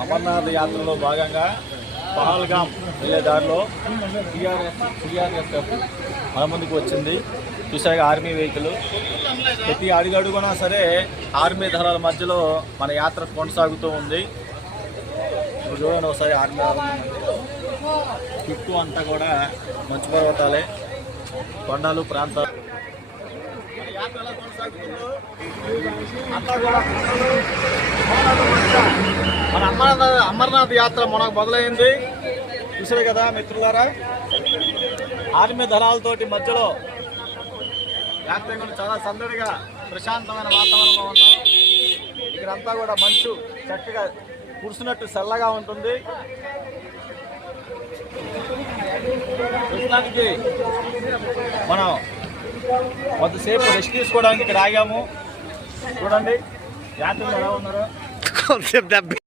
అమర్నాథ్ యాత్రలో భాగంగా పహల్గాం వెళ్ళే దారిలో సిఆర్ఎస్ఎఫ్ మన ముందుకు వచ్చింది. చూసాక ఆర్మీ వెహికల్ ప్రతి అడుగునా సరే ఆర్మీ దళాల మధ్యలో మన యాత్ర కొనసాగుతూ ఉంది. ఇప్పుడు చూడండి ఒకసారి ఆర్మీ చుట్టూ అంతా కూడా మంచు పర్వతాలే, కొండలు, ప్రాంతాలు. యాత్ర ఎలా కొనసాగుతుందో అంతా కూడా మన అమర్నాథ్ యాత్ర మనకు మొదలైంది. చూసారు కదా మిత్రులారా, ఆర్మీ దళాలతోటి మధ్యలో యాత్ర కూడా చాలా సందడిగా ప్రశాంతమైన వాతావరణంలో ఉన్నాం. ఇక్కడంతా కూడా మంచు చక్కగా కురిసినట్టు చల్లగా ఉంటుంది. ప్రస్తుతానికి మనం కొంతసేపు రెస్ట్ తీసుకోవడానికి ఇక్కడ ఆగాము. చూడండి యాత్రలు ఎలా ఉన్నారో.